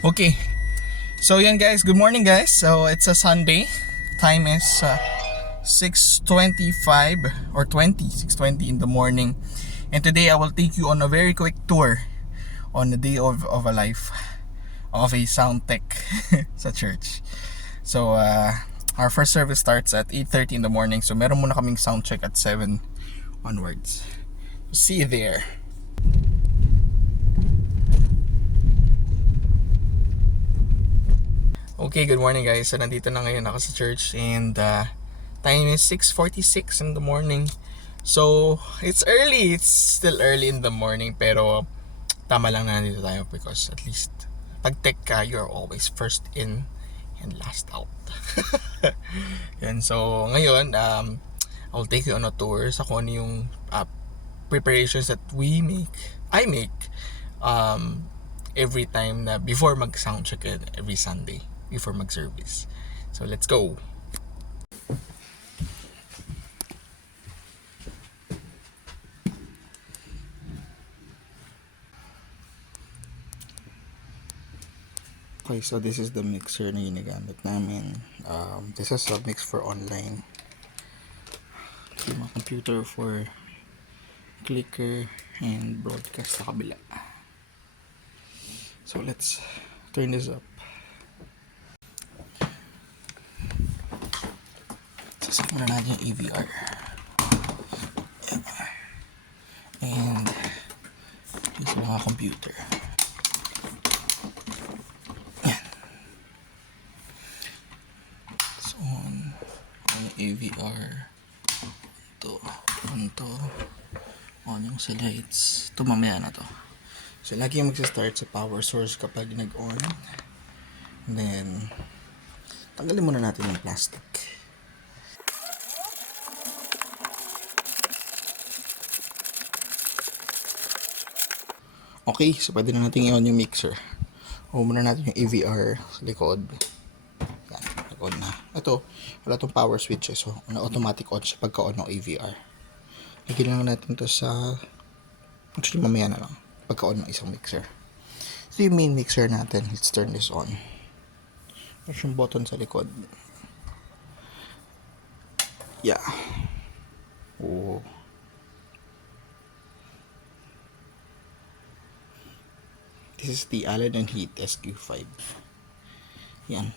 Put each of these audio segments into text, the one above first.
Okay. So yan guys, good morning guys. So it's a Sunday. Time is 6:25 or 6:20 in the morning. And today I will take you on a very quick tour on the day of a life of a sound tech sa church. So our first service starts at 8:30 in the morning. So meron muna kaming sound check at 7 onwards. See you there. Okay, good morning guys. So nandito na ngayon ako sa church and time is 6:46 in the morning. So it's early, it's still early in the morning pero tama lang na nandito tayo because at least pag tech ka, you're always first in and last out. Yan, so ngayon I'll take you on a tour sa kung ano yung preparations that I make every time na before mag sound check every Sunday before mag-service. So let's go. Okay, so this is the mixer na ginagamit namin. This is a mix for online. Yung mga computer for clicker and broadcast sa kabila. So let's turn this up. Sasak muna natin yung AVR. And this mga computer. Yan. So on yung AVR. Ito. On yung sa lights. Ito mamaya na to. So lagi yung magsa-start sa power source kapag nag-on. And then tanggalin muna natin yung plastic. Okay, so pwede na natin i-on yung mixer. O muna natin yung AVR sa likod. Yan, nag-on na. Ito, wala tong power switch so automatic on siya pagka-on ng AVR. Lagyan lang natin to sa actually mamaya na lang pagka-on ng isang mixer. So yung main mixer natin, let's turn this on. There's yung button sa likod. Yeah. Oh. This is the Allen & Heath SQ5. Yan.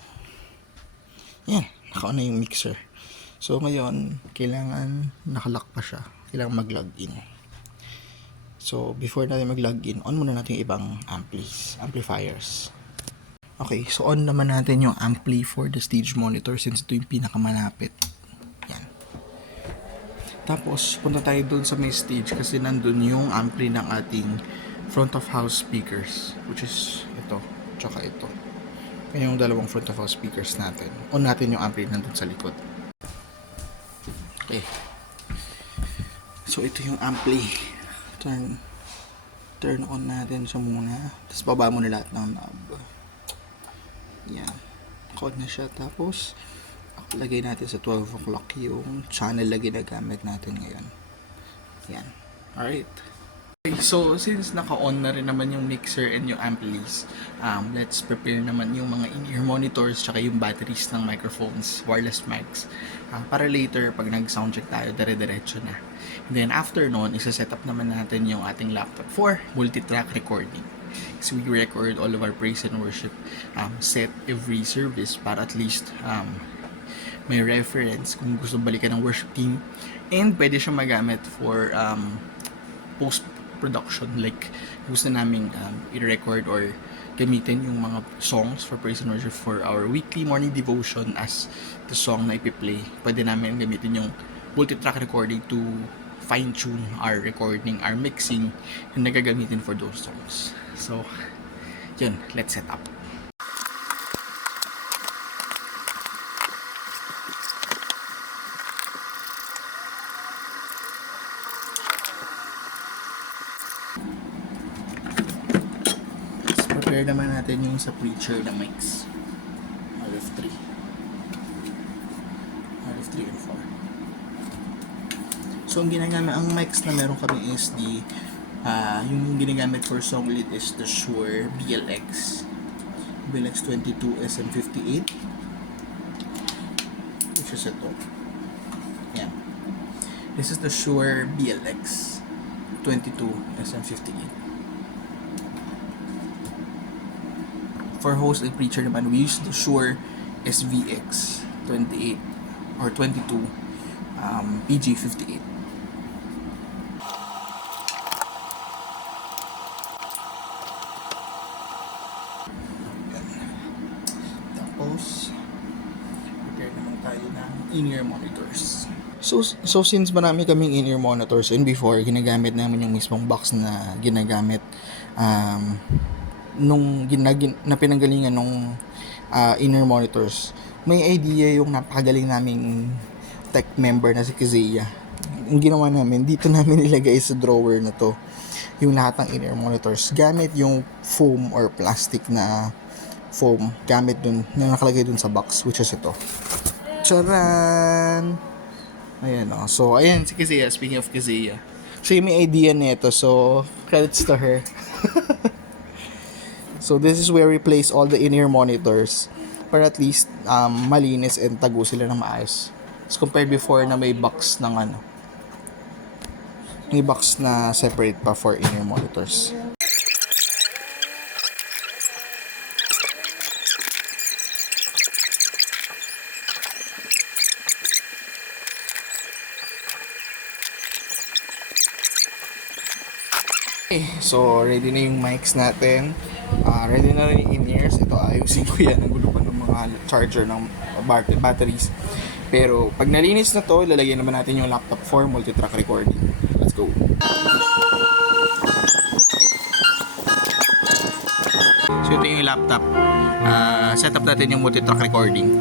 Yan, naka-on na yung mixer. So ngayon, kailangan nakalock pa siya. Kailangan mag-login. So before natin mag-login, on muna natin yung ibang amplifiers. Okay, so on naman natin yung ampli for the stage monitor since ito yung pinakamalapit. Yan. Tapos, punta tayo doon sa may stage kasi nandun yung ampli ng ating front of house speakers, which is ito, tsaka ito. Yan yung dalawang front of house speakers natin. On natin yung ampli nandun sa likod. Okay. So ito yung ampli. Turn on natin siya muna. Tapos baba muna lahat ng knob. Yan. Naka-on na siya. Tapos lagay natin sa 12 o'clock yung channel na ginagamit natin ngayon. Yan. Alright. Okay, so since naka-on na rin naman yung mixer and yung amplis, let's prepare naman yung mga in-ear monitors tsaka yung batteries ng microphones, wireless mics, para later pag nag-soundcheck tayo, dire-diretso na. And then after nun, isa-set up naman natin yung ating laptop for multi-track recording. So we record all of our praise and worship set every service para at least may reference kung gusto balikan ng worship team, and pwede siya magamit for post production, like gusto naming i-record or gamitin yung mga songs for praise and worship for our weekly morning devotion as the song na ipi-play. Pwede namin gamitin yung multi-track recording to fine-tune our recording, our mixing yung nagagamitin for those songs. So yun, let's set up. Prepare naman natin yung sa preacher na mics. RF3 and 4. So ang ginagamit, ang mics na meron kami is yung ginagamit for song lead is the Shure BLX BLX22 SM58, which is ito. Yan. This is the Shure BLX 22 SM58. For host and preacher naman, we use the Shure SVX 28 or 22 PG58. Tapos prepare naman tayo ng in-ear monitors. So since marami kaming in-ear monitors, and before ginagamit namin yung mismong box na ginagamit nung na pinanggalingan nung in-ear monitors, may idea yung napakagaling naming tech member na si Kizia. Yung ginawa namin, dito namin nilagay sa drawer na to yung lahat ng in-ear monitors gamit yung foam or plastic na foam gamit dun, na nakalagay dun sa box, which is ito. Charan! Ayan o. So, ayan si Kizia. Speaking of Kizia, siya yung may idea nito. So, credits to her. So, this is where we place all the in-ear monitors para at least malinis and tago sila ng maayos. As compared before na may box ng may box na separate pa for in-ear monitors. So, ready na yung mics natin. Ready na rin yung in-ears. Ito, ayusin ko yan. Ang gulo pa ng mga charger ng batteries. Pero, pag nalinis na to, ilalagay naman natin yung laptop for multi-track recording. Let's go. So, ito yung laptop. Set up natin yung multi-track recording.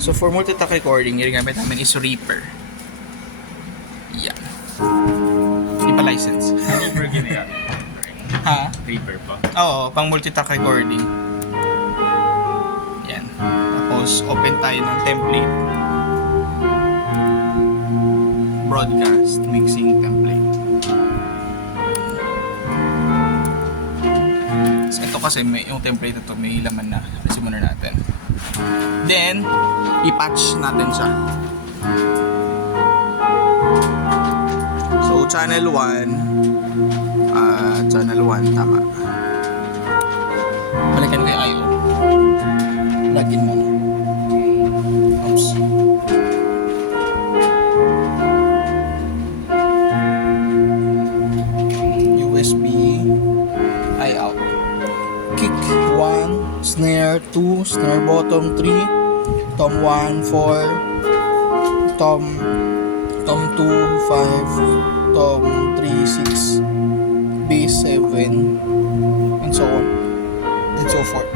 So for multi-track recording, yung gamit namin is Reaper. Yan. Hindi pa license. Reaper ginagamit. Ha? Reaper pa. Oo, pang multi-track recording. Yan. Tapos open tayo ng template. Broadcast mixing template. So ito kasi yung template ito may laman na. Alisin muna natin. Then, i-patch natin siya. So, channel 1, tama. Balikan ko yung I.O. Login mo. Oops. USB, I out. Kick 1, snare 2, snare bottom 3, tom 1, 4, tom 2, 5, tom 3, 6, bass 7, and so on, and so forth.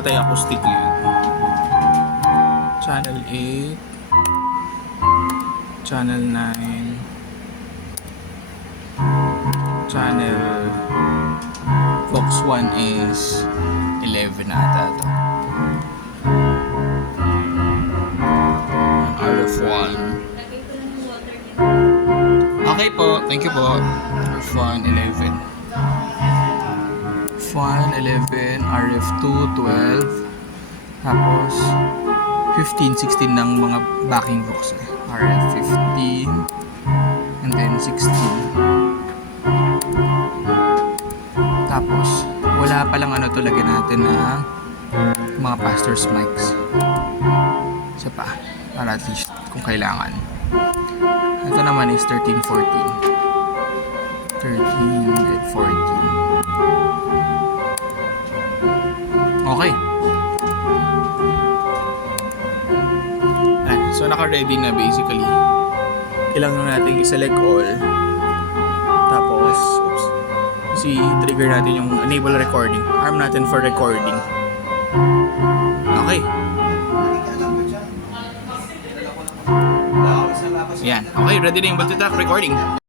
Atay acoustic yun. Channel 8, Channel 9, Channel Vox 1 is 11 na ata ito. RF1. Okay po, thank you po. RF1 11. F1, 11, RF2, 12, tapos 15, 16 ng mga backing box RF15, and then 16. Tapos, wala palang ano to, lagyan natin na mga pastor's mics. Isa pa. Para at least kung kailangan. Ito naman is 13, 14. 13 and 14. Okay. Ayan. So, naka-ready na basically. Kailangan natin i-select all. Tapos, oops. Si-trigger natin yung enable recording. Arm natin for recording. Okay. Yan. Okay, ready na yung multitap recording.